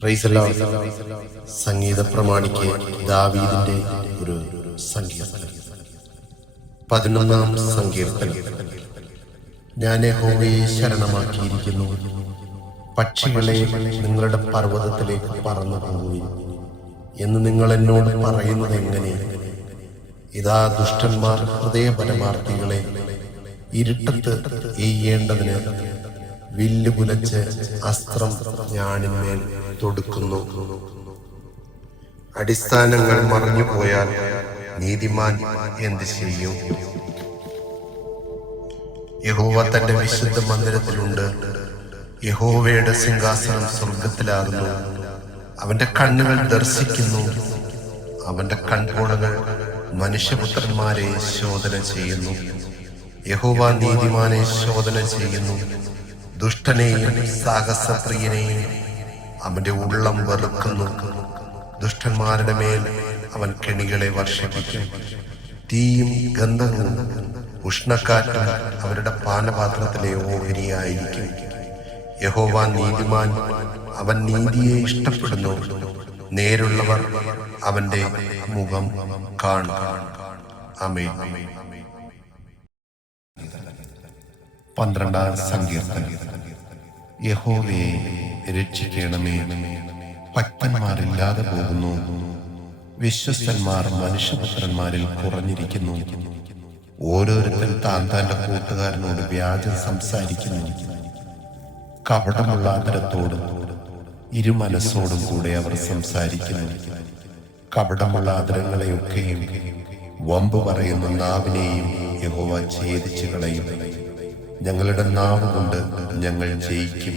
Price the lord. സംഗീത പ്രമാണിക്ക് ദാവീദിന്റെ ഒരു സങ്കീർത്തനം. 11-ാം സങ്കീർത്തനം. ഞാൻ യഹോവയെ ശരണമാക്കിയിരിക്കുന്നു. പക്ഷികളെ നിങ്ങളുടെ പർവ്വതത്തിലേക്ക് പറന്നു പോകുവിൻ എന്ന് നിങ്ങൾ എന്നോട് പറയുന്നത് എങ്ങനെ? ഇതാ ദുഷ്ടന്മാർ ഹൃദയപരമാർത്ഥികളെ ഇരുട്ടത്ത് എയ്യേണ്ടതിന് വില്ല് കുലച്ച് അസ്ത്രം ഞാണിന്മേൽ തൊടുക്കുന്നു. അടിസ്ഥാനങ്ങൾ മറഞ്ഞു പോയാൽ നീതിമാൻ എന്ത് ചെയ്യും? യഹോവ തന്റെ വിശുദ്ധ മന്ദിരത്തിലുണ്ട്. യഹോവയുടെ സിംഹാസനം സ്വർഗത്തിലാകുന്നു. അവന്റെ കണ്ണുകൾ ദർശിക്കുന്നു. അവന്റെ കൺപോളകൾ മനുഷ്യപുത്രന്മാരെ ശോധന ചെയ്യുന്നു. യഹോവ നീതിമാനെ ശോധന ചെയ്യുന്നു. ദുഷ്ടനെയും സാഹസപ്രിയനെയും അവന്റെ ഉള്ളം വെറുക്കുന്നു. ദുഷ്ടന്മാരുടെ മേൽ അവൻ കെണികളെ വർഷിപ്പിക്കും. തീയും ഗന്ധവും ഉഷ്ണക്കാറ്റും അവരുടെ പാനപാത്രത്തിലെ ഓഹരിയായിരിക്കും. യഹോവ നീതിമാൻ, അവൻ നീതിയെ ഇഷ്ടപ്പെടുന്നു. നേരുള്ളവർ അവന്റെ മുഖം കാണും. ആമേൻ. 12-ാം സങ്കീർത്തനം. യഹോവയെ രക്ഷിക്കണമേ. ഭക്തന്മാരില്ലാതെ പോകുന്നു. വിശ്വസ്തന്മാർ മനുഷ്യപുത്രന്മാരിൽ കുറഞ്ഞിരിക്കുന്നു. ഓരോരുത്തൻ താൻ തന്റെ കൂട്ടുകാരനോട് വ്യാജം സംസാരിക്കുന്നു. കപടമുള്ള ആദരത്തോടും ഇരുമനസ്സോടും കൂടെ അവർ സംസാരിക്കുന്നു. കപടമുള്ള ആദരങ്ങളെയൊക്കെയും വമ്പ് പറയുന്ന നാവിനെയും യഹോവ ഛേദിച്ചു കളയും. ഞങ്ങളുടെ നാവ് കൊണ്ട് ഞങ്ങൾ ജയിക്കും.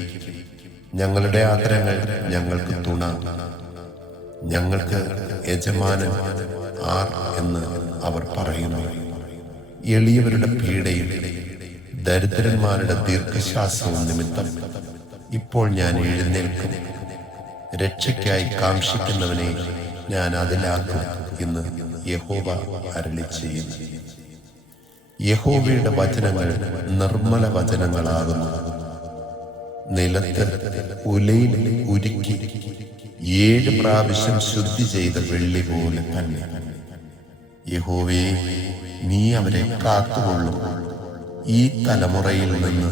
ഞങ്ങളുടെ ആദരങ്ങൾ ഞങ്ങൾക്ക് തുണ. ഞങ്ങൾക്ക് യജമാനൻ ആർ എന്ന് അവർ പറയുന്നു. എളിയവരുടെ പീഡയും ദരിദ്രന്മാരുടെ ദീർഘശ്വാസവും നിമിത്തം ഇപ്പോൾ ഞാൻ എഴുന്നേൽക്കും. രക്ഷയ്ക്കായി കാംക്ഷിക്കുന്നവനെ ഞാൻ അതിലാക്കും എന്ന് യഹോവ അരുളിച്ചെയ്യുന്നു. യഹോവയുടെ വചനങ്ങൾ നിർമ്മല വചനങ്ങളാകുന്നു. നിലത്ത് ഉലയിൽ ഉരുക്കി 7 പ്രാവശ്യം ശുദ്ധി ചെയ്ത വെള്ളി പോലെ തന്നെ. യഹോവേ, നീ അവരെ കാത്തുകൊള്ളും. ഈ തലമുറയിൽ നിന്ന്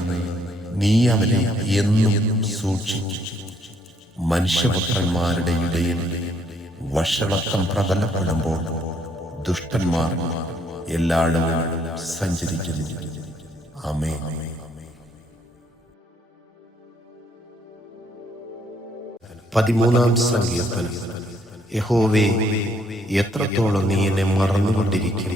നീ അവരെ എന്നും സൂക്ഷിക്കും. മനുഷ്യപുത്രന്മാരുടെ ഇടയിൽ വഷളത്വം പ്രബലപ്പെടുമ്പോൾ ദുഷ്ടന്മാർ എല്ലായിടവും സഞ്ചരിക്കുന്നു. ആമേൻ. 13-ാം സങ്കീർത്തനം. യഹോവേ, എത്രത്തോളം നീ എന്നെ മറന്നുകൊണ്ടിരിക്കും?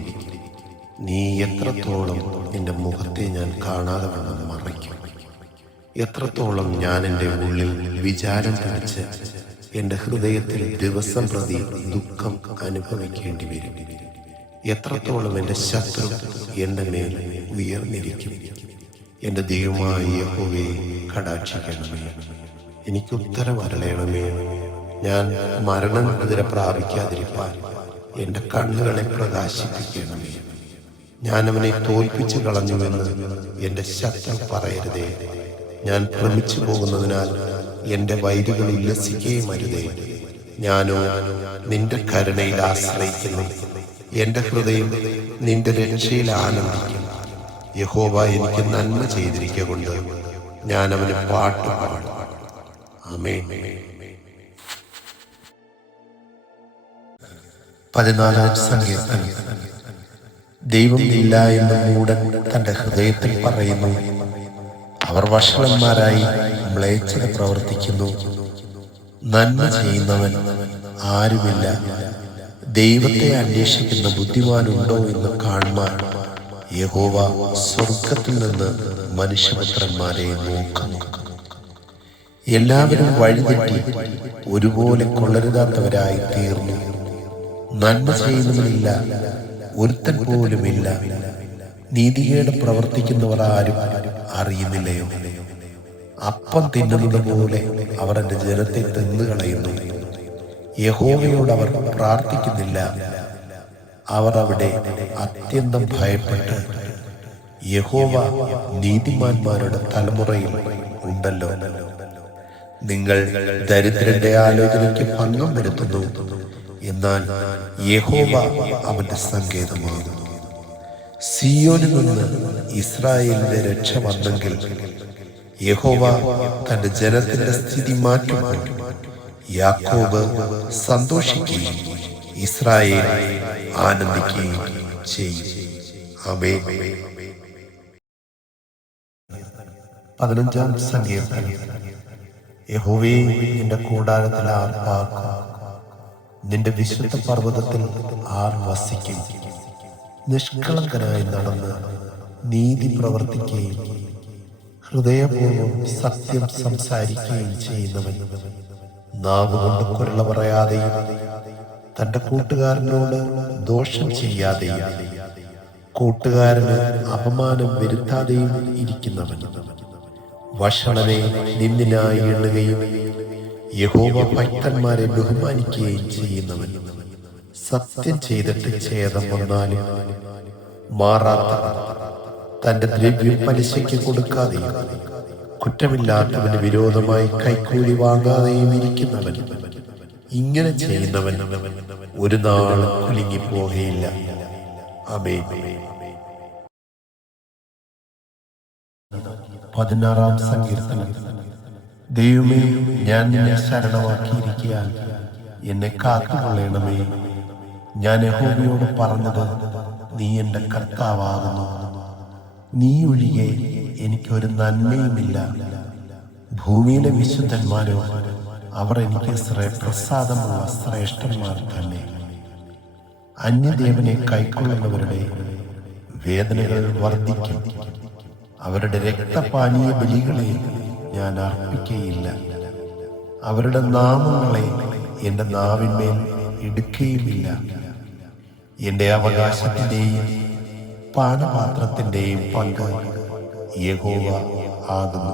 നീ എത്രത്തോളം നിന്റെ മുഖത്തെ ഞാൻ കാണാതെ വണ്ണം മറയ്ക്കും? എത്രത്തോളം ഞാൻ എൻ്റെ ഉള്ളിൽ വിചാരം പിടിച്ച് എൻ്റെ ഹൃദയത്തിൽ ദിവസം പ്രതി ദുഃഖം അനുഭവിക്കേണ്ടി വരും? എത്രത്തോളം എൻ്റെ ശത്രു എൻ്റെ മേൽ ഉയർന്നിരിക്കും? എൻ്റെ ദൈവമായ യഹോവേ, കടാക്ഷിക്കണമേ. എനിക്ക് ഉത്തരം അരുളണമേ. ഞാൻ മരണമെതിരെ പ്രാപിക്കാതിരിപ്പാൻ എൻ്റെ കണ്ണുകളെ പ്രകാശിപ്പിക്കണമേ. ഞാൻ അവനെ തോൽപ്പിച്ചു കളഞ്ഞുവെന്ന് എൻ്റെ ശത്രു പറയരുതേ. ഞാൻ ഭ്രമിച്ചു പോകുന്നതിനാൽ എൻ്റെ വൈരികൾ ഉല്ലസിക്കുകയും അരുതേ. ഞാനോ നിന്റെ കരുണയിൽ ആശ്രയിക്കുന്നു. എൻ്റെ ഹൃദയം നിന്റെ രക്ഷയിൽ ആനന്ദിക്കും. യഹോവ എനിക്ക് നന്മ ചെയ്തിരിക്കൊണ്ട് ഞാൻ അവന് പാട്ട് പാടും. ആമേൻ. 14-ാം സങ്കീർത്തനം. ദൈവം ഇല്ല എന്ന് മൂഢൻ തന്റെ ഹൃദയത്തിൽ പറയുന്നു. അവർ വഷളന്മാരായി മ്ലേച്ഛത പ്രവർത്തിക്കുന്നു. നന്മ ചെയ്യുന്നവൻ ആരുമില്ല. ദൈവത്തെ അന്വേഷിക്കുന്ന ബുദ്ധിമാനുണ്ടോ എന്ന് കാണുവാൻ യഹോവ സ്വർഗത്തിൽ നിന്ന് മനുഷ്യപുത്രന്മാരെ നോക്കുന്നു. എല്ലാവരും വഴിതെറ്റി ഒരുപോലെ കൊള്ളരുതാത്തവരായി തീർന്നു. നന്മ ചെയ്യുന്നവനില്ല, ഒരുത്തൻ പോലുമില്ല. നീതികേട് പ്രവർത്തിക്കുന്നവർ ആരും അറിയുന്നില്ലയോ? അപ്പം തിന്നുന്നത് പോലെ അവർ എൻ്റെ ജനത്തെ തിന്നുകളയുന്നു. യഹോവയോട് അവർ പ്രാർത്ഥിക്കുന്നില്ല. അവർ അവിടെ അത്യന്തം ഭയപ്പെട്ട് യഹോവ നീതിമാന്മാരുടെ തലമുറയിൽ ഉണ്ടല്ലോ. നിങ്ങൾ ദരിദ്രന്റെ ആലോചനയ്ക്ക് ഭംഗം വരുത്തുന്നു, എന്നാൽ യഹോവ അവന്റെ സങ്കേതമാകുന്നു. സിയോനിൽ നിന്ന് ഇസ്രായേലിന്റെ രക്ഷ വന്നെങ്കിൽ യഹോവ തന്റെ ജനത്തിന്റെ സ്ഥിതി മാറ്റുമ്പോൾ യാക്കോബ് സന്തോഷിക്കുകയും ഇസ്രായേൽ ആനന്ദിക്കുകയും ചെയ്യും. ആമേൻ. 15-ാം സങ്കീർത്തനം. യഹോവേ, നിന്റെ കൂടാരത്തിൽ ആർ പാർക്കും? നിന്റെ വിശുദ്ധ പർവ്വതത്തിൽ ആർ വസിക്കും? നിഷ്കളങ്കനായി നടന്ന് നീതി പ്രവർത്തിക്കുകയും ഹൃദയപൂർവ്വം സത്യം സംസാരിക്കുകയും ചെയ്യുന്നവൻ, നാവുകൊണ്ട് കുരള പറയാതെയും തന്റെ കൂട്ടുകാരനോട് ദോഷം ചെയ്യാതെയും കൂട്ടുകാരന് അപമാനം വരുത്താതെയും ഇരിക്കുന്നവൻ, വഷളനെ നിന്ദിനായി എണ്ണുകയും യഹോവ ഭക്തന്മാരെ ബഹുമാനിക്കുകയും ചെയ്യുന്നവൻ, സത്യം ചെയ്തിട്ട് ഛേദം വന്നാലും മാറാത്ത തന്റെ ദ്രവ്യം പലിശയ്ക്ക് കൊടുക്കാതെയും കുറ്റമില്ലാത്തവന് വിരോധമായി കൈക്കൂലി വാങ്ങാതെയും ഇരിക്കുന്നവൻ, ഇങ്ങനെ ചെയ്യുന്നവൻ ഒരു നാളും കുലുങ്ങിപ്പോകയില്ല. ആമേൻ. 16-ാം സങ്കീർത്തനം. ദൈവമേ, ഞാൻ നിന്നെ ശരണമാക്കിയിരിക്കാൻ എന്നെ കാത്തുകൊള്ളണമേ. ഞാൻ യഹോവയോട് പറഞ്ഞത്, നീ എൻ്റെ കർത്താവാകുന്നു. നീ ഒഴികെ എനിക്കൊരു നന്മയുമില്ല. ഭൂമിയിലെ വിശുദ്ധന്മാരോ, അവർ എനിക്ക് പ്രസാദമുള്ള ശ്രേഷ്ഠന്മാർ തന്നെ. അന്യദേവനെ കൈക്കൊള്ളുന്നവരുടെ വേദനകൾ വർദ്ധിക്കും. അവരുടെ രക്തപാനീയ ബലികളെ ഞാൻ അർപ്പിക്കുകയില്ല. അവരുടെ നാമങ്ങളെ എൻ്റെ നാവിന്മേൽ എടുക്കുകയുമില്ല. എൻ്റെ അവകാശത്തിൻ്റെയും പാനപാത്രത്തിൻ്റെയും പങ്ക് യഹോവ ആകുന്നു.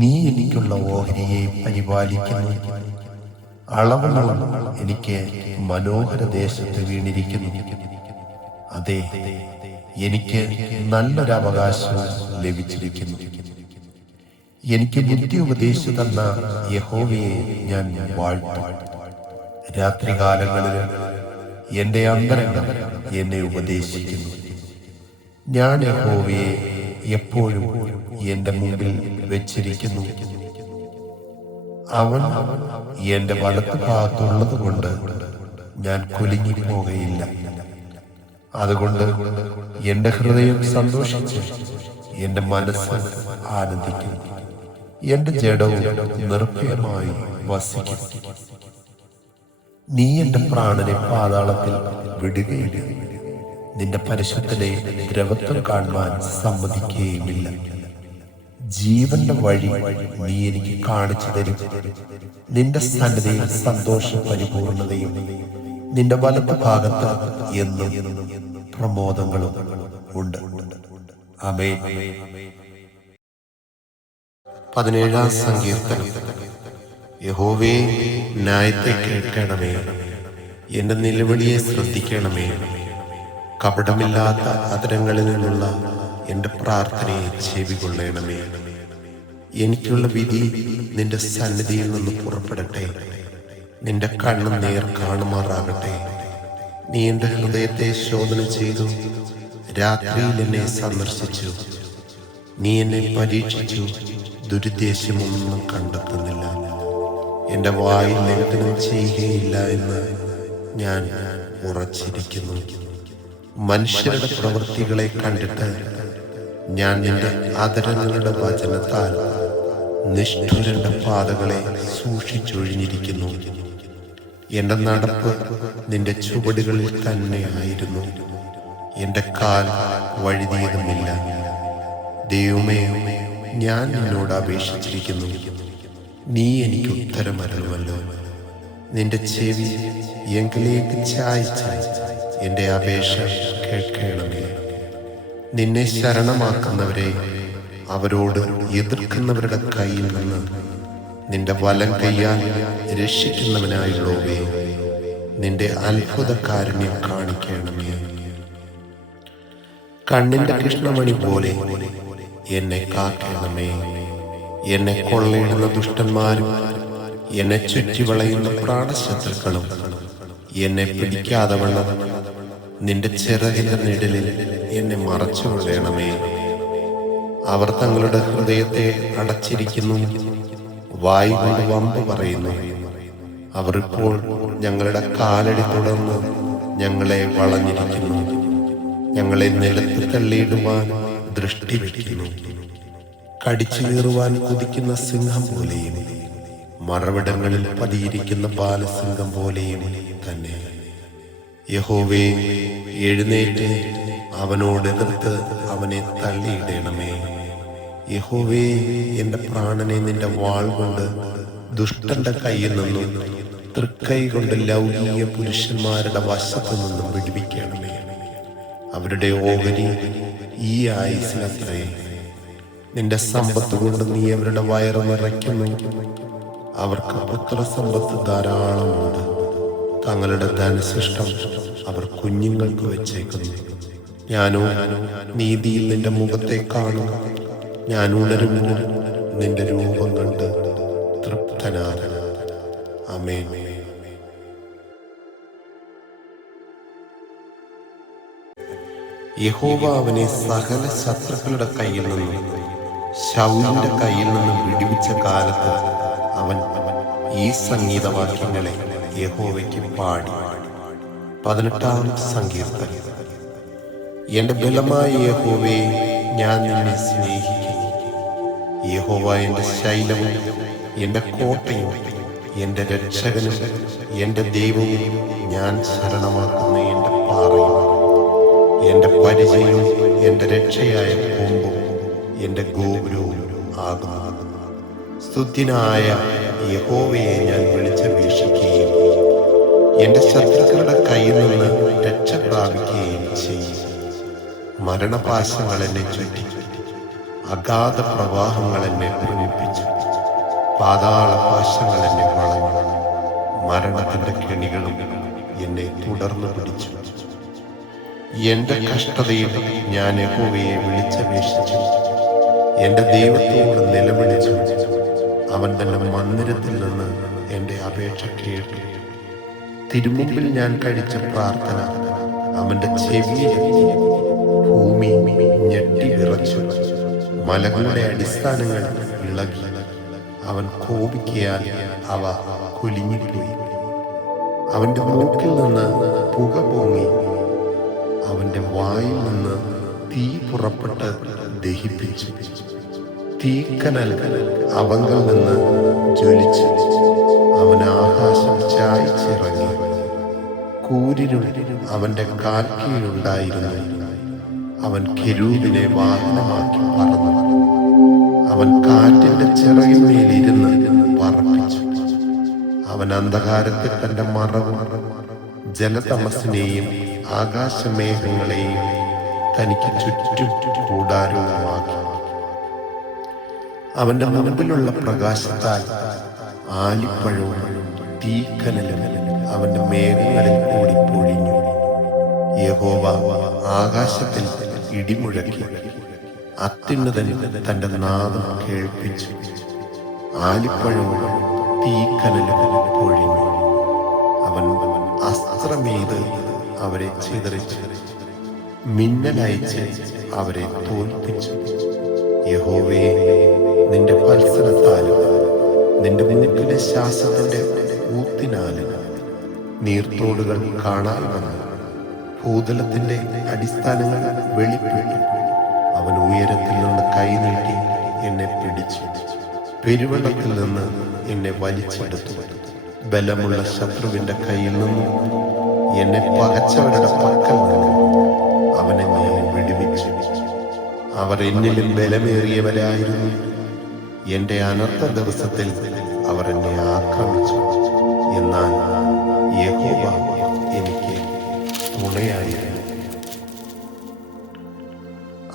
നീ എനിക്കുള്ള ഓഹരിയെ പരിപാലിക്കുന്നു. അളവുകളും എനിക്ക് മനോഹര ദേശത്ത് വീണിരിക്കുന്നു. അതെ, എനിക്ക് നല്ലൊരു അവകാശവും ലഭിച്ചിരിക്കുന്നു. എനിക്ക് ബുദ്ധി ഉപദേശിച്ചു തന്ന യഹോവയെ ഞാൻ വാഴ്ത്തും. രാത്രികാലങ്ങളിൽ എൻ്റെ അന്തരംഗം എന്നെ ഉപദേശിക്കുന്നു. ഞാൻ യഹോവയെ എപ്പോഴും എൻ്റെ മുമ്പിൽ വെച്ചിരിക്കുന്നു. അവൻ എൻ്റെ വലത്ത് ഭാഗത്തുള്ളത് കൊണ്ട് ഞാൻ കുലുങ്ങിപ്പോകയില്ല. അതുകൊണ്ട് എൻ്റെ ഹൃദയം സന്തോഷിച്ച് എൻ്റെ മനസ്സ് ആനന്ദിക്കുന്നു. എൻ്റെ ജഡവും നിർഭയമായി വസിക്കും. നീ എൻ്റെ പ്രാണനെ പാതാളത്തിൽ വിടുകയില്ല. നിന്റെ പരിശുദ്ധനെ ദ്രവത്വം കാണുവാൻ സമ്മതിക്കുകയുമില്ല. ജീവന്റെ വഴി നീ എനിക്ക് കാണിച്ചു തരും. നിന്റെ സന്നിധിയിൽ സന്തോഷ പരിപൂർണതയും നിന്റെ വലത്ത് ഭാഗത്ത് എന്നും പ്രമോദങ്ങളും ഉണ്ട്. ആമേൻ. 17-ാം സങ്കീർത്തനം. യഹോവേ, ന്യായത്തെ കേൾക്കണമേ. എന്റെ നിലവിളിയെ ശ്രദ്ധിക്കണമേ. കപടമില്ലാത്ത അധരങ്ങളിൽ നിന്നുള്ള എൻ്റെ പ്രാർത്ഥനയെ ചെവികൊള്ളണമേ. എനിക്കുള്ള വിധി നിന്റെ സന്നിധിയിൽ നിന്ന് പുറപ്പെടട്ടെ. നിന്റെ കണ്ണ് നേർ കാണുമാറാകട്ടെ. നീ എൻ്റെ ഹൃദയത്തെ ശോധന ചെയ്തു. രാത്രിയിൽ എന്നെ സന്ദർശിച്ചു. നീ എന്നെ പരീക്ഷിച്ചു. ദുരുദ്ദേശമൊന്നും കണ്ടെത്തുന്നില്ല. എൻ്റെ വായിൽ ലംഘനം ചെയ്യുകയില്ല എന്ന് ഞാൻ ഉറച്ചിരിക്കുന്നു. മനുഷ്യരുടെ പ്രവൃത്തികളെ കണ്ടിട്ട് ഞാൻ നിന്റെ അധരങ്ങളുടെ വചനത്താൽ നിഷ്ഠുരന്റെ പാതകളെ സൂക്ഷിച്ചൊഴിഞ്ഞിരിക്കുന്നു. എൻ്റെ നടപ്പ് നിന്റെ ചുവടുകളിൽ തന്നെയായിരുന്നു. എൻ്റെ കാൽ വഴുതിയതുമില്ല. ദൈവമേ, ഞാൻ നിന്നോട് അപേക്ഷിച്ചിരിക്കുന്നു. നീ എനിക്ക് ഉത്തരമരുളുമല്ലോ. നിന്റെ ചെവി എങ്കിലേക്ക് ചായച്ച് എൻ്റെ അപേക്ഷ കേൾക്കണമേ. നിന്നെ ശരണമാക്കുന്നവരെ അവരോട് എതിർക്കുന്നവരുടെ കയ്യിൽ നിന്ന് നിന്റെ വലം കയ്യാൽ രക്ഷിക്കുന്നവനായുള്ളവേ, നിന്റെ അത്ഭുത കാരുണ്യം കാണിക്കണമേ. കണ്ണിന്റെ കൃഷ്ണമണി പോലെ എന്നെ കാക്കണമേ. എന്നെ കൊള്ളയിടുന്ന ദുഷ്ടന്മാരും എന്നെ ചുറ്റിവളയുന്ന പ്രാണശത്രുക്കളും എന്നെ പിടിക്കാതെ വണ്ണം നിന്റെ ചിറകിന്റെ നിഴലിൽ എന്നെ മറച്ചുകൊള്ളണമേ. അവർ തങ്ങളുടെ ഹൃദയത്തെ അടച്ചിരിക്കുന്നു, വായ് കൊണ്ട് വമ്പ് പറയുന്നു. അവർ ഇപ്പോൾ ഞങ്ങളുടെ കാലടി തുടർന്ന് ഞങ്ങളെ വളഞ്ഞിരിക്കുന്നു. ഞങ്ങളെ നിലത്ത് തള്ളിയിടുവാൻ ദൃഷ്ടി വയ്ക്കുന്നു. കടിച്ചു കീറുവാൻ കുതിക്കുന്ന സിംഹം പോലെയും മറവിടങ്ങളിൽ പതിയിരിക്കുന്ന ബാലസിംഹം പോലെയും തന്നെ. യഹോവേ, എഴുന്നേറ്റ് അവനോട് എതിർത്ത് അവനെ തള്ളിയിടണമേ. യഹോവേ, എന്റെ പ്രാണനെ നിന്റെ വാൾ കൊണ്ട് ദുഷ്ടന്റെ കയ്യിൽ നിന്നും തൃക്കൈ കൊണ്ട് ലൗകിക പുരുഷന്മാരുടെ വശത്തു നിന്നും വിടുവിക്കണമേ. അവരുടെ ഓഹരി ഈ ആയുസിനത്രേ. നിന്റെ സമ്പത്ത് കൊണ്ട് നീ അവരുടെ വയറ് നിറയ്ക്കുന്നു. അവർക്ക് പുത്രസമ്പത്ത് ധാരാളമുണ്ട്. തങ്ങളുടെ ധനശിഷ്ടം അവർ കുഞ്ഞുങ്ങൾക്ക് വെച്ചേക്കുന്നു. ഞാനോ നീതിയിൽ നിന്റെ മുഖത്തെ കാണും. ഞാൻ ഉണരുമ്പോൾ നിന്റെ രൂപം കണ്ട് തൃപ്തനാകും. ആമേൻ. യഹോവ അവനെ സകല ശത്രുക്കളുടെ കയ്യിൽ നിന്നും ശൗലിന്റെ കയ്യിൽ നിന്നും വിടുവിച്ച കാലത്ത് അവൻ ഈ സംഗീതവാക്യങ്ങളെ യഹോവയ്ക്ക് പാടി. 18-ാം സങ്കീർത്തനം. എന്റെ ബലമായ യഹോവേ, ഞാൻ നിന്നെ സ്നേഹിക്കുന്നു. യഹോവ എന്റെ ശൈലവും എന്റെ കോട്ടയും എന്റെ രക്ഷകനും എന്റെ ദൈവവും ഞാൻ ശരണമാക്കുന്ന എന്റെ പാറയും എന്റെ പരിചയവും എന്റെ രക്ഷയായ കൊമ്പും എന്റെ ഗോപുരവും ആകുന്നു. സ്തുത്യനായ യഹോവയെ ഞാൻ വിളിച്ചപേക്ഷിക്കുകയും എന്റെ ശത്രുക്കളുടെ കയ്യിൽ നിന്ന് രക്ഷ പ്രാപിക്കുകയും ചെയ്യും. മരണപാശങ്ങൾ എന്നെ ചുറ്റി, അഗാധ പ്രവാഹങ്ങൾ എന്നെ ഭ്രമിപ്പിച്ചു. പാതാള പാശങ്ങൾ എന്നെ വളഞ്ഞു, മരണത്തിന്റെ കെണികളും എന്നെ തുടർന്നു പിടിച്ചു. എന്റെ കഷ്ടതയിൽ ഞാൻ യഹോവയെ വിളിച്ചപേക്ഷിച്ചു, എന്റെ ദൈവത്തോട് നിലവിളിച്ചു. അവൻ തന്റെ മന്ദിരത്തിൽ നിന്ന് എന്റെ അപേക്ഷ കേട്ടു. തിരുമുമ്പിൽ ഞാൻ കഴിച്ച പ്രാർത്ഥന അവന്റെ ചെവിയിലെത്തി. ഭൂമി ഞെട്ടി വിറച്ചു, മലകളുടെ അടിസ്ഥാനങ്ങൾ ഇളകി. അവൻ കോപിക്കയാൽ അവ കുലുങ്ങിപ്പോയി. അവന്റെ മൂക്കിൽ നിന്ന് പുക പൊങ്ങി, അവന്റെ വായിൽ നിന്ന് തീ പുറപ്പെട്ട് ദഹിപ്പിച്ചു. തീക്കനൽ അവങ്കിൽ നിന്ന് ജ്വലിച്ചു. അവൻ ആകാശം ചായച്ചിറങ്ങി. കൂരിരുൾ അവന്റെ കാൽക്കീഴുണ്ടായിരുന്നു. അവൻ കെരൂബിനെ വാഹനമാക്കി പറന്നു. അവൻ കാറ്റിന്റെ ചിറകിന്മേലിരുന്ന് പറപ്പിച്ചു. അവൻ അന്ധകാരത്തിൽ തന്റെ മറവും ജലതമസിനെയും ആകാശമേഘങ്ങളെയും തനിക്ക് ചുറ്റും കൂടാരവുമാക്കി. അവന്റെ മുൻപിലുള്ള പ്രകാശത്താൽ ആലിപ്പഴവും തീക്കനലും അവന്റെ മേഘങ്ങളിൽ കൂടി പൊഴിഞ്ഞു. യഹോവ ആകാശത്തിൽ ഇടിമുഴക്കി, അത്യുന്നതൻ തന്റെ നാദം കേൾപ്പിച്ചു. ആലിപ്പഴവും തീക്കനലും പൊഴിഞ്ഞു. അവൻ അസ്ത്രമെയ്ത് അവരെ ചിതറിച്ചു, മിന്നലയച്ച് അവരെ തോൽപ്പിച്ചു. യഹോവേ, നിന്റെ മത്സരത്താലും നിന്റെ മൂക്കിലെ ശ്വാസത്തിന്റെ ഊത്തിനാലും നീർത്തോടുകൾ കാണാൻ വന്നു. ഭൂതലത്തിന്റെ അടിസ്ഥാനങ്ങൾ വെളിപ്പെട്ടു. അവൻ ഉയരത്തിൽ നിന്ന് കൈനീട്ടി എന്നെ പിടിച്ചു. പെരുവെള്ളത്തിൽ നിന്ന് എന്നെ വലിച്ചെടുത്തു. ബലമുള്ള ശത്രുവിന്റെ കയ്യിൽ നിന്നും എന്നെ പകച്ചവരുടെ പക്കൽ നിന്നും അവൻ എന്നെ വിടുവിച്ചു. അവർ എന്നിലും ബലമേറിയവരായിരുന്നു. എന്റെ അനർത്ഥ ദിവസത്തിൽ അവർ എന്നെ ആക്രമിച്ചു. എന്നാൽ യഹോവ എനിക്ക് തുണയായിരുന്നു.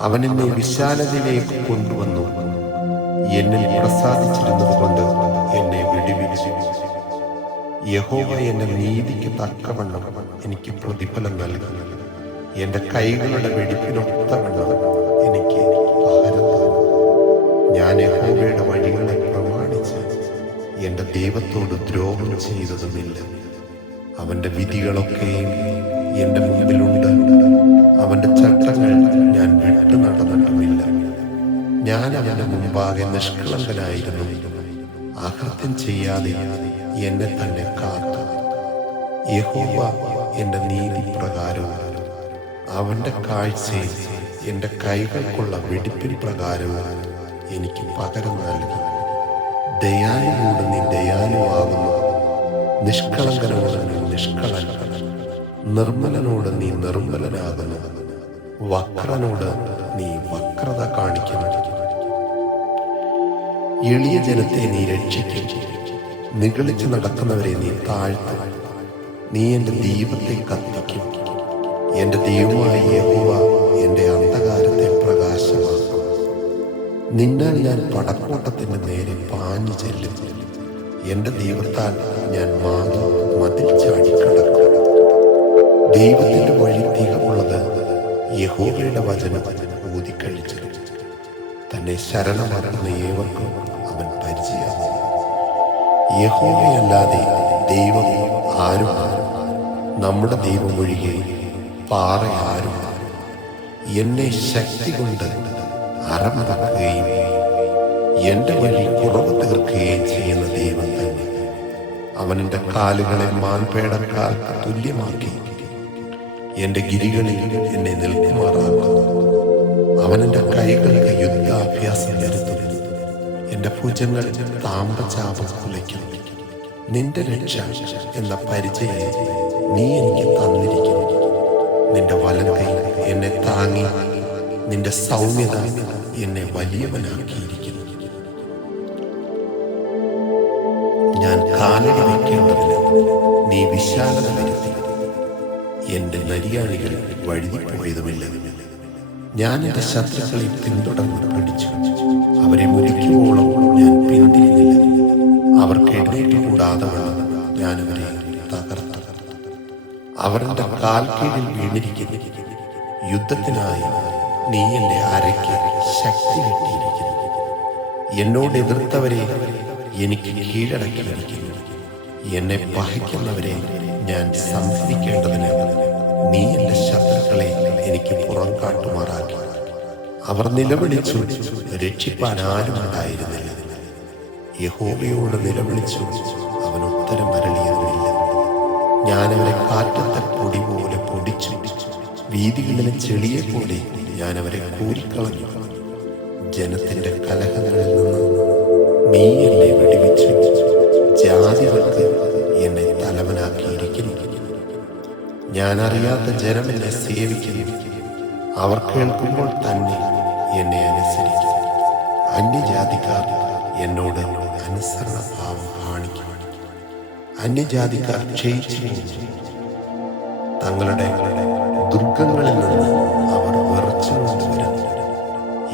അവൻ എന്നെ വിശാലതയിലേക്ക് കൊണ്ടുവന്നു. എന്നിൽ പ്രസാദിച്ചിരുന്നത് കൊണ്ട് എന്നെ വിടുവിച്ചു. യഹോവ എന്റെ നീതിക്ക് തക്കവണ്ണം എനിക്ക് പ്രതിഫലം നൽകി. എന്റെ കൈകളുടെ വെടിപ്പിനൊത്തവണ്ണം എനിക്ക് പകരം തന്നു. ഞാൻ ഞാൻ യഹോവയുടെ വഴികളെ പ്രമാണിച്ച് എൻ്റെ ദൈവത്തോട് ദ്രോഹം ചെയ്തതുമില്ല. അവൻ്റെ വിധികളൊക്കെയും എൻ്റെ മുമ്പിലുണ്ട്. അവൻ്റെ ചട്ടങ്ങൾ ഞാൻ വിട്ടു നടന്നിട്ടുമില്ല. ഞാൻ അവൻ്റെ മുമ്പാകെ നിഷ്കളങ്കനായിരുന്നു. അകൃത്യം ചെയ്യാതെ എന്നെ തന്നെ കാത്തു. യഹോവ എൻ്റെ നീതി പ്രകാരവും അവൻ്റെ കാഴ്ചയിൽ എൻ്റെ കൈകൾക്കുള്ള വെടിപ്പിൻ പ്രകാരവും എനിക്ക് പകരം നൽകി. ദയാലുവോട് നീ ദയാലുവാകുന്നു, നിഷ്കളങ്കനോട് നീ നിഷ്കളൻ, നിർമ്മലനോട് നീ നിർമ്മലനാകുന്നു, വക്രനോട് നീ വക്രത കാണിക്കുന്നു. എളിയ ജനത്തെ നീ രക്ഷിക്കും, നിഗളിച്ച് നടക്കുന്നവരെ നീ താഴ്ത്തും. നീ എൻ്റെ ദീപത്തെ കത്തിക്കും. എൻ്റെ ദൈവമായ യഹോവ എൻ്റെ അന്ധകാരത്തെ പ്രകാശമാക്കും. നിന്നാൽ ഞാൻ പടക്കോട്ടത്തിൻ്റെ നേരെ പാഞ്ഞു ചെല്ലും. എൻ്റെ ദൈവത്താൽ ഞാൻ മാറി മതിൽ ചാടിക്കടക്കും. ദൈവത്തിൻ്റെ വഴി തികമുള്ളത് യഹോവയുടെ വചനം ഊതിക്കഴിച്ചു. തന്നെ ശരണമടങ്ങുന്ന ഏവർക്കും അവൻ പരിചയമാകും. യഹോവയല്ലാതെ ദൈവം ആരുമാണ്? നമ്മുടെ ദൈവം ഒഴികെ പാറ ആരുമാണ്? എന്നെ ശക്തി കൊണ്ട് അറമറക്കുകയും എൻ്റെ വഴി കുറവ് തീർക്കുകയും ചെയ്യുന്ന ദൈവം തന്നെ. അവനെൻ്റെ കാലുകളെ മാൻപേടക്കാർക്ക് തുല്യമാക്കി എൻ്റെ ഗിരികളിൽ എന്നെ നിൽക്കുമാറാക്കും. അവനെൻ്റെ കൈകൾക്ക് യുദ്ധാഭ്യാസം വരുത്തുന്നു. എൻ്റെ ഭുജങ്ങൾ താമ്പചാപം കുലയ്ക്കുന്നു. നിന്റെ രക്ഷ എന്ന പരിചയം നീ എനിക്ക് തന്നിരിക്കുന്നു. നിന്റെ വലങ്കൈ എന്നെ താങ്ങി, നിന്റെ സൗമ്യത എന്നെ വലിയവനാക്കിയിരിക്കുന്നു. ഞാൻ കാലടി വയ്ക്കേണ്ടതിന് നീ വിശാലത വരുത്തി. എൻ്റെ നരിയാണികൾ വഴുതിപ്പോയതുമില്ല. ഞാൻ എൻ്റെ ശത്രുക്കളെ പിന്തുടർന്ന് പിടിച്ചു. അവരെ മുരിക്കുവോളം ഞാൻ പിന്തിരിഞ്ഞില്ല. അവർക്ക് എഴുന്നേറ്റ് കൂടാതെ ഞാൻ അവരെ തകർത്തു. അവർ എൻ്റെ കാൽ കീഴിൽ വീണിരിക്കുന്നു. യുദ്ധത്തിനായി നീ എൻ്റെ അരയ്ക്ക് ശക്തി കിട്ടിയിരിക്കുന്നു. എന്നോട് എതിർത്തവരെ എനിക്ക് കീഴടക്കിയിരിക്കുന്നു. എന്നെ പകയ്ക്കുന്നവരെ ഞാൻ സംഹരിക്കേണ്ടതിന് നീ എൻ്റെ ശത്രുക്കളെ എനിക്ക് പുറം കാട്ടുമാറാക്കി. അവർ നിലവിളിച്ചു, രക്ഷിപ്പാൻ ആരും ഉണ്ടായിരുന്നില്ല. യഹോവയോട് നിലവിളിച്ചു, അവൻ ഉത്തരം അരുളിയതുമില്ല. ഞാൻ അവരെ കാറ്റത്തെ പൊടി പോലെ പൊടിച്ചു. വീതികളിലെ ചെളിയെ പോലെ ഞാൻ അവരെ കോരിക്കളഞ്ഞു. ജനത്തിൻ്റെ കലഹങ്ങളിൽ നിന്ന് നീ എന്നെ വെടിവെച്ചു. ജാതികൾക്ക് എന്നെ തലവനാക്കിയിരിക്കുന്നു. ഞാൻ അറിയാത്ത ജനം എന്നെ സേവിക്കുന്നു. അവർ കേൾക്കുമ്പോൾ തന്നെ എന്നെ അനുസരിക്കും. അന്യജാതിക്കാർ എന്നോട് അനുസരണഭാവം കാണിക്കും. അന്യജാതിക്കാർ ക്ഷയിച്ചു പോകും. തങ്ങളുടെ ദുർഗങ്ങളിൽ നിന്ന് അവർ വിറച്ചുകൊണ്ടുവരും.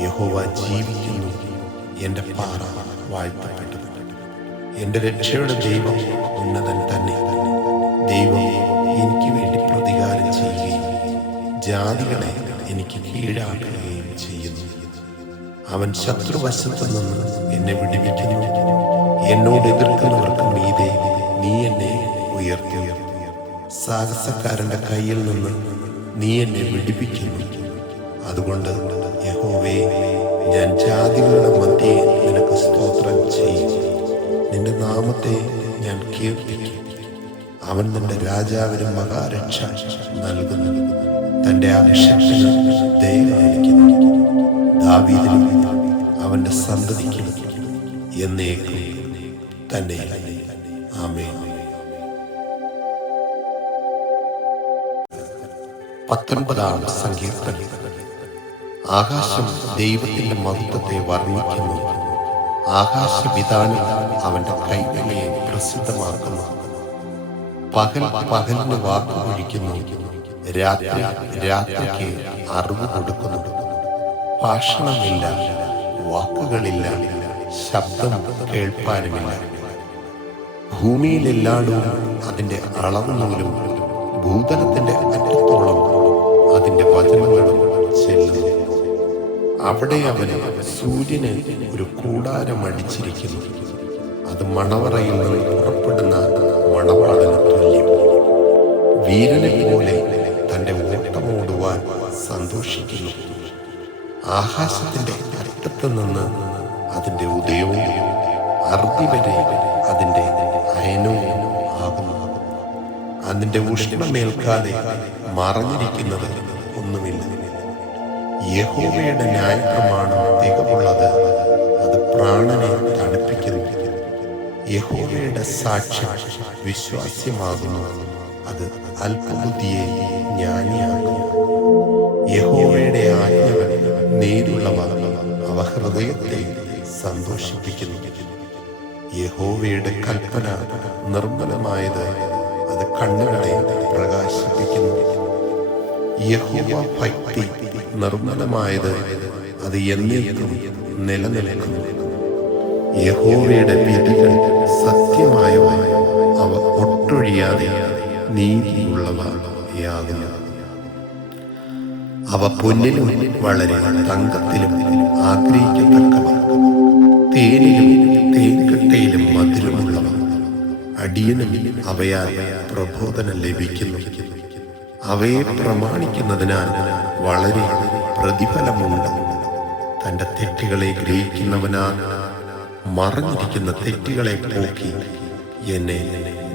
യഹോവ ജീവിക്കുന്നു, എൻ്റെ പാറ വാഴ്ത്തപ്പെട്ടത്. എൻ്റെ രക്ഷയുടെ ദൈവം ഉന്നതൻ തന്നെ. ദൈവം എനിക്ക് വേണ്ടി പ്രതികാരം ചെയ്യുകയും ജാതികളെ എനിക്ക് കീഴാക്കുകയും ചെയ്യുന്നു. അവൻ ശത്രുവശത്തു നിന്ന് എന്നെ വിടുവിക്കുന്നു. എന്നോട് എതിർക്കുന്നവർക്ക് മീതെ നീ എന്നെ ഉയർത്തി. സാഹസക്കാരൻ്റെ കയ്യിൽ നിന്ന് നീ എന്നെ വിടുവിക്കുന്നു. അതുകൊണ്ട് യഹോവേ, ഞാൻ ജാതികളുടെ മധ്യേ നിനക്ക് സ്തോത്രം ചെയ്യും. നിന്റെ നാമത്തെ ഞാൻ കീർത്തിക്കും. അവൻ നിന്റെ രാജാവിന് മഹാരക്ഷ നൽകുന്നു. തൻ്റെ അഭിഷേകത്തിന് ദയ കാണിക്കുന്നു. ദാവീദിനും അവൻ്റെ സന്തതിക്കും എന്നേക്കും തന്നെ. ആമേൻ. 19-ാം സങ്കീർത്തനം. ആകാശം ദൈവത്തിൻ്റെ മഹത്വത്തെ വർണ്ണിക്കുന്നു. ആകാശവിധാനം അവൻ്റെ കൈവേലയെ പ്രസിദ്ധമാക്കുന്നു. പകൽ പകലിന് വാക്കുകൊഴിക്കുന്നു. രാത്രി രാത്രിക്ക് അറിവ് കൊടുക്കുന്നു. ഭാഷണമില്ല, വാക്കുകളില്ല, ശബ്ദം കേൾപ്പാനുമില്ല. ഭൂമിയിലെല്ലായിടവും അതിൻ്റെ അളവ് നൂലും ഭൂതലത്തിൻ്റെ അറ്റത്തോളം അതിൻ്റെ വചനങ്ങളും ചെല്ലുന്നു. അവിടെ അവന് സൂര്യന് ഒരു കൂടാരം അടിച്ചിരിക്കുന്നു. അത് മണവറയിൽ നിന്ന് പുറപ്പെടുന്ന മണവാളന് തുല്യം. വീരനെ പോലെ തൻ്റെ ഓട്ടമോടുവാൻ സന്തോഷിക്കുന്നു. ആകാശത്തിൻ്റെ അറ്റത്ത് നിന്ന് അതിൻ്റെ ഉദയവും അറുതി വരെ അതിൻ്റെ അയനവും ആകുന്നു. അതിൻ്റെ ഉഷ്ണമേൽക്കാതെ മറഞ്ഞിരിക്കുന്നത് ഒന്നുമില്ല. യഹോവയുടെ ന്യായപ്രമാണം തികവുള്ളത്, അത് പ്രാണനെ തണുപ്പിക്കുന്നു. യഹോവയുടെ സാക്ഷ്യം വിശ്വാസ്യമാകുന്നു, അത് അല്പബുദ്ധിയെ ജ്ഞാനിയാകുന്നു. യഹോവയുടെ ആജ്ഞകൾ നേരുള്ളവ, അവ ഹൃദയത്തെ സന്തോഷിപ്പിക്കുന്നു. യഹോവയുടെ കൽപ്പന നിർമ്മലമായത്, അത് കണ്ണുകളെ പ്രകാശിപ്പിക്കുന്നു. യഹോവ ഭക്തി നിർമ്മലമായത്, അത് എന്നേക്കും നിലനിൽക്കുന്നു. യഹോവയുടെ വിധികൾ സത്യമായവ, അവ ഒട്ടൊഴിയാതെ നീതിയുള്ളവയാകുന്നു. അവ പൊന്നിലും വളരെ തങ്കത്തിലും ആഗ്രഹിക്കത്തക്കവ, തേനിലും തേൻകട്ടയിലും മധുരമുള്ളവ. അടിയനും അവയാൽ പ്രബോധനം ലഭിക്കുന്നു. അവയെ പ്രമാണിക്കുന്നതിനാൽ വളരെ പ്രതിഫലമുണ്ട്. തൻ്റെ തെറ്റുകളെ ഗ്രഹിക്കുന്നവനാൽ മറഞ്ഞിരിക്കുന്ന തെറ്റുകളെ പോക്കി എന്നെ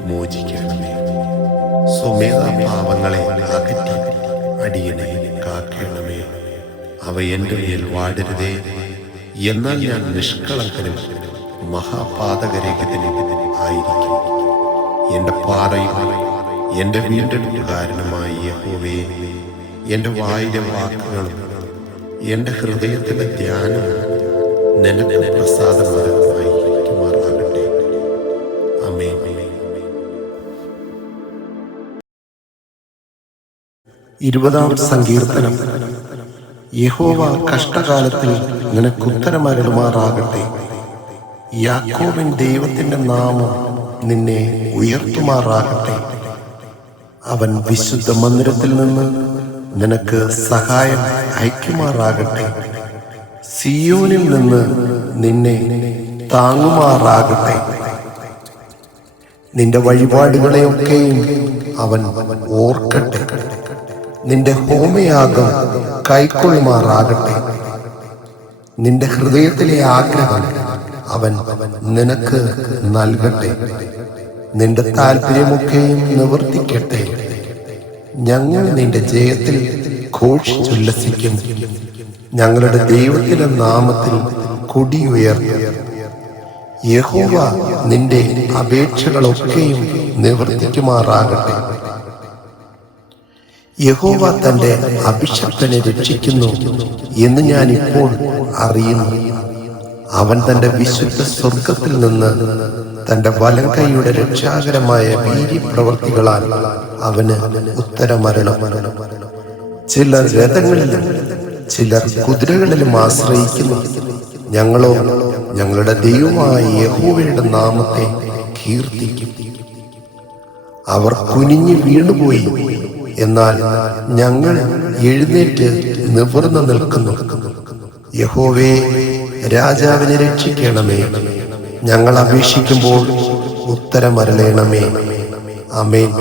മോചിക്കണമേ. സ്വമേധാഭാവങ്ങളെ അകറ്റി അടിയനെ കാക്കണമേ. അവ എൻ്റെ മേൽ വാടരുതേ. എന്നാൽ ഞാൻ നിഷ്കളങ്കനും മഹാപാതകരഹിതനും ആയിരിക്കും. എൻ്റെ പാറയും എൻ്റെ വീണ്ടെടുപ്പുകാരനുമായ യഹോവേ, എൻ്റെ വായിലെ വാക്കുകളും എൻ്റെ ഹൃദയത്തിലെ ധ്യാനവും നിനക്ക് പ്രസാദമായിരിക്കുമാറാകട്ടെ. ആമേൻ. 20-ാം സങ്കീർത്തനം. യഹോവ കഷ്ടകാലത്തിൽ നിനക്കുത്തരമരുളുമാറാകട്ടെ. യാക്കോബിൻ ദൈവത്തിൻ്റെ നാമം നിന്നെ ഉയർത്തുമാറാകട്ടെ. അവൻ വിശുദ്ധ മന്ദിരത്തിൽ നിന്ന് നിനക്ക് സഹായം അയക്കുമാറാകട്ടെ. സിയോനിൽ നിന്ന് നിന്നെ താങ്ങുമാറാകട്ടെ. നിന്റെ വഴിപാടുകളെയൊക്കെയും അവൻ ഓർക്കട്ടെ. നിന്റെ ഹോമയാഗം കൈക്കൊള്ളുമാറാകട്ടെ. നിന്റെ ഹൃദയത്തിലെ ആഗ്രഹം അവൻ നിനക്ക് നൽകട്ടെ. നിന്റെ താല്പര്യമൊക്കെയും നിവർത്തിക്കട്ടെ. ഞങ്ങൾ നിന്റെ ജയത്തിൽ ഘോഷിച്ചുല്ലസിക്കും. ഞങ്ങളുടെ ദൈവത്തിന്റെ നാമത്തിൽ കൊടിയുയർത്തും. യഹോവ നിന്റെ അപേക്ഷകളൊക്കെയും നിവർത്തിക്കുമാറാകട്ടെ. യഹോവ തന്റെ അഭിഷക്തനെ രക്ഷിക്കുന്നു എന്ന് ഞാൻ ഇപ്പോൾ അറിയുന്നു. അവൻ തന്റെ വിശുദ്ധ സ്വർഗത്തിൽ നിന്ന് തന്റെ വലം കൈയുടെ രക്ഷാകരമായ വീര്യപ്രവർത്തികളാൽ അവന് ഉത്തരമരുളും. ചിലർ രഥങ്ങളിലും ചിലർ കുതിരകളിലും ആശ്രയിക്കുന്നു. ഞങ്ങളോ ഞങ്ങളുടെ ദൈവമായ യഹോവയുടെ നാമത്തെ കീർത്തിക്കും. അവർ കുനിഞ്ഞു വീണുപോയി, എന്നാൽ ഞങ്ങൾ എഴുന്നേറ്റ് നിവർന്നു നിൽക്കുന്നു. യഹോവേ, രാജാവിനെ രക്ഷിക്കണമേ. ഞങ്ങൾ അപേക്ഷിക്കുമ്പോൾ ഉത്തരമരുളണമേ. ആമേൻ.